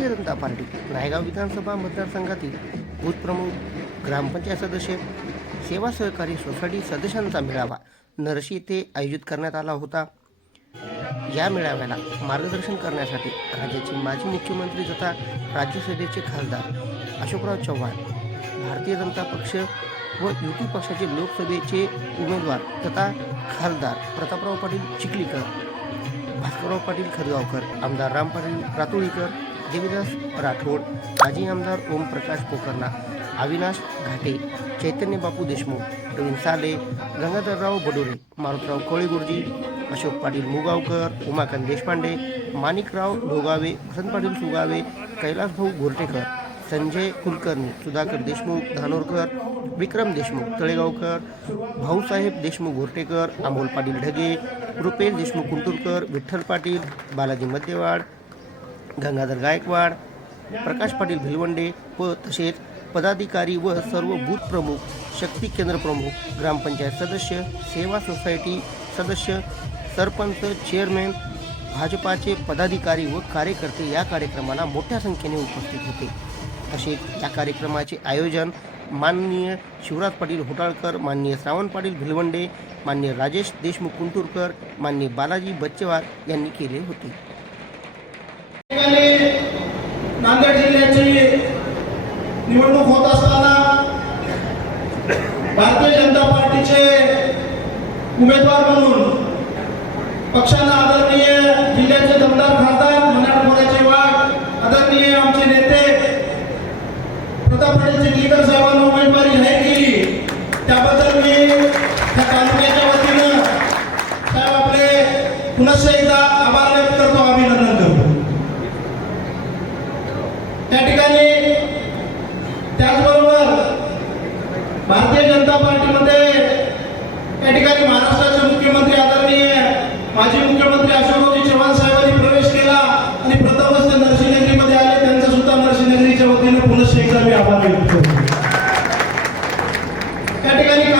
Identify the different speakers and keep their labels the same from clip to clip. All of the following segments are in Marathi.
Speaker 1: भारतीय जनता पार्टी नायगाव विधानसभा मतदारसंघातील बूथप्रमुख ग्रामपंचायत सदस्य सेवा सहकारी सोसायटी सदस्यांचा मेळावा नरशी येथे आयोजित करण्यात आला होता. या मेळाव्याला मार्गदर्शन करण्यासाठी राज्याचे माजी मुख्यमंत्री तथा राज्यसभेचे खासदार अशोकराव चव्हाण भारतीय जनता पक्ष व युती पक्षाचे लोकसभेचे उमेदवार तथा खासदार प्रतापराव पाटील चिखलीकर भास्करराव पाटील खदगावकर आमदार राम पाटील रातोळीकर देवीदास राठोड माजी आमदार ओमप्रकाश पोकर्णा अविनाश घाटे चैतन्य बापू देशमुख प्रवीण साले गंगाधरराव बडोरे मारुतराव कोळेगुर्जी अशोक पाटील मुगावकर उमाकांत देशपांडे माणिकराव ढोगावे वसंत पाटील सुगावे कैलासभाऊ घोरटेकर संजय कुलकर्णी सुधाकर देशमुख धानोरकर विक्रम देशमुख तळेगावकर भाऊसाहेब देशमुख घोरटेकर अमोल पाटील ढगे रुपेश देशमुख कुंटुरकर विठ्ठल पाटील बालाजी मध्यवाड गंगाधर गायकवाड प्रकाश पाटील भिलवंडे व तसेच पदाधिकारी व सर्व बूथ प्रमुख शक्ती केंद्र प्रमुख ग्रामपंचायत सदस्य सेवा सोसायटी सदस्य सरपंच चेअरमॅन भाजपाचे पदाधिकारी व कार्यकर्ते या कार्यक्रमाला मोठ्या संख्येने उपस्थित होते. तसेच या कार्यक्रमाचे आयोजन माननीय शिवराज पाटील होटाळकर माननीय श्रावण पाटील भिलवंडे माननीय राजेश देशमुख कुंटूरकर माननीय बालाजी बच्चेवार यांनी केले होते.
Speaker 2: ठिकाणी नांदेड जिल्ह्याची निवडणूक होत असताना भारतीय जनता पार्टीचे उमेदवार म्हणून पक्षाला आदरणीय जिल्ह्याचे दमदार खासदार मराठवाड्याचे वाघ आदरणीय आमचे नेते प्रताप चिखलीकर साहेबांना उमेदवारी जाहीर केली. त्याबद्दल मी त्या तालुक्याच्या वतीनं साहेब आपले पुनश्च एकदा आभार व्यक्त करतो अभिनंदन करतो त्या ठिकाणी त्याचबरोबर भारतीय जनता पार्टीमध्ये या ठिकाणी महाराष्ट्राचे मुख्यमंत्री आदरणीय माजी मुख्यमंत्री अशोकजी चव्हाण साहेबांनी प्रवेश केला आणि प्रथमच ते नरसिंहगिरीमध्ये आले. त्यांचा सुद्धा नरसिंहगिरीच्या वतीने पुनश्च एकदा मी आभार व्यक्त करतो. त्या ठिकाणी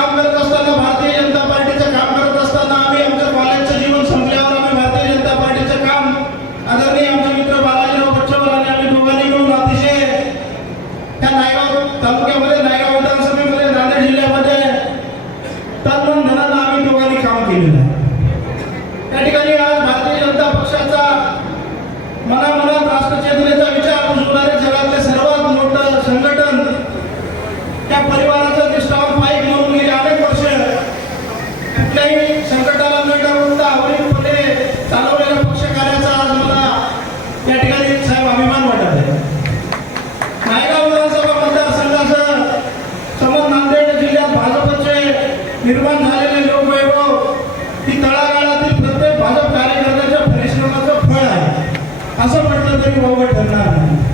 Speaker 2: ஒவ்வொரு ஒவ்வொரு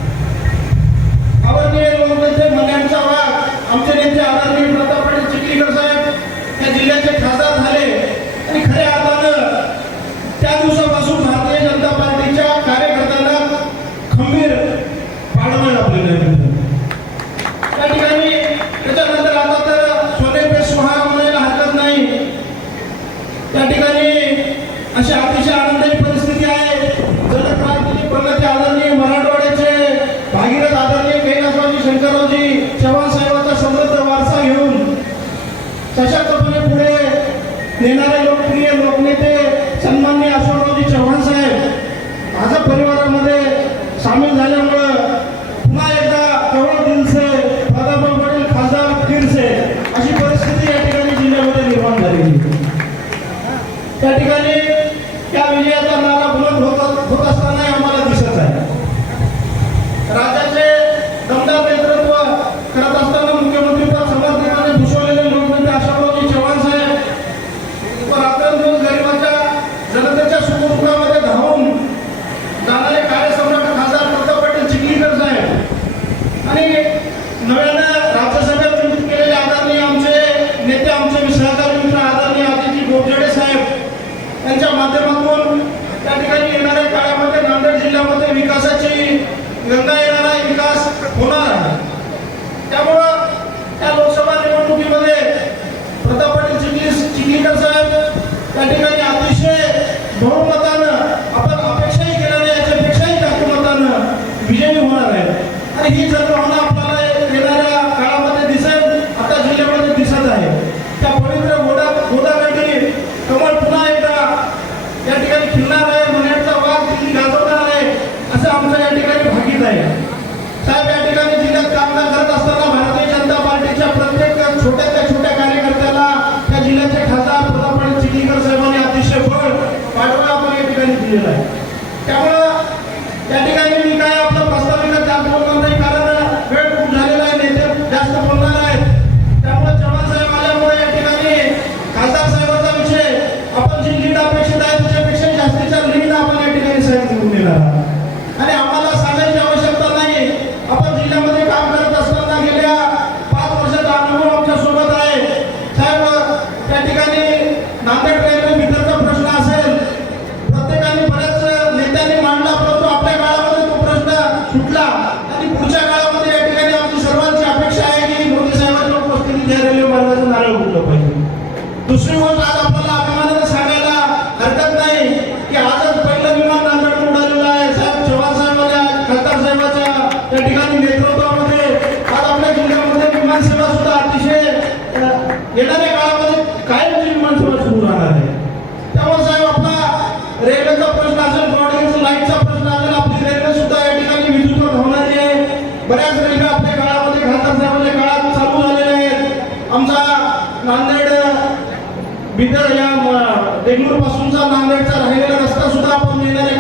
Speaker 2: తినగలు नव्यानं राज्यसभेत निमित्त केलेले आदरणीय आमचे नेते आमचे सहकारी मित्र आदरणीय आदिजी गोपजडे साहेब यांच्या माध्यमातून त्या ठिकाणी येणाऱ्या काळामध्ये नांदेड जिल्ह्यामध्ये विकासाची गंगा येणारा विकास होणार आहे. त्यामुळं त्या लोकसभा निवडणुकीमध्ये प्रताप पाटील चिखली चिखलीकर साहेब त्या ठिकाणी अतिशय बहुमतानं आपण अपेक्षाही केल्या नाही याच्यापेक्षाही जास्त मतानं विजयी होणार आहे आणि ही सर्व कामना करत असताना भारतीय जनता पार्टीच्या प्रत्येक छोट्या त्या छोट्या कार्यकर्त्याला त्या जिल्ह्याचे खासदार प्रतापराव चिखलीकर साहेबांनी अतिशय फळ पाठवला आपण या ठिकाणी दिलेलं आहे. त्यामुळे बऱ्याच रेल्वे आपल्या काळामध्ये खासदार साहेबांच्या काळात चालू झालेल्या आहेत. आमचा नांदेड बिदर या देगलूर पासूनचा नांदेडचा राहिलेला रस्ता सुद्धा आपण आहे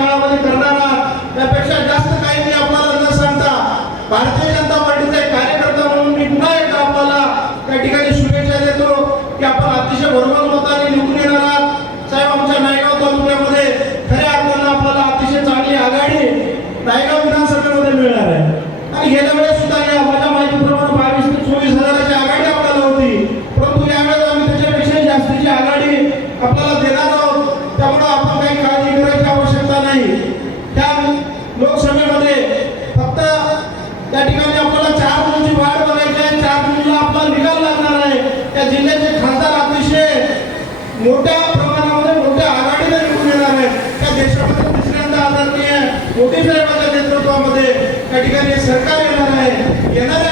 Speaker 2: मोदी साहेबांच्या नेतृत्वामध्ये त्या ठिकाणी सरकार येणार आहे. येणार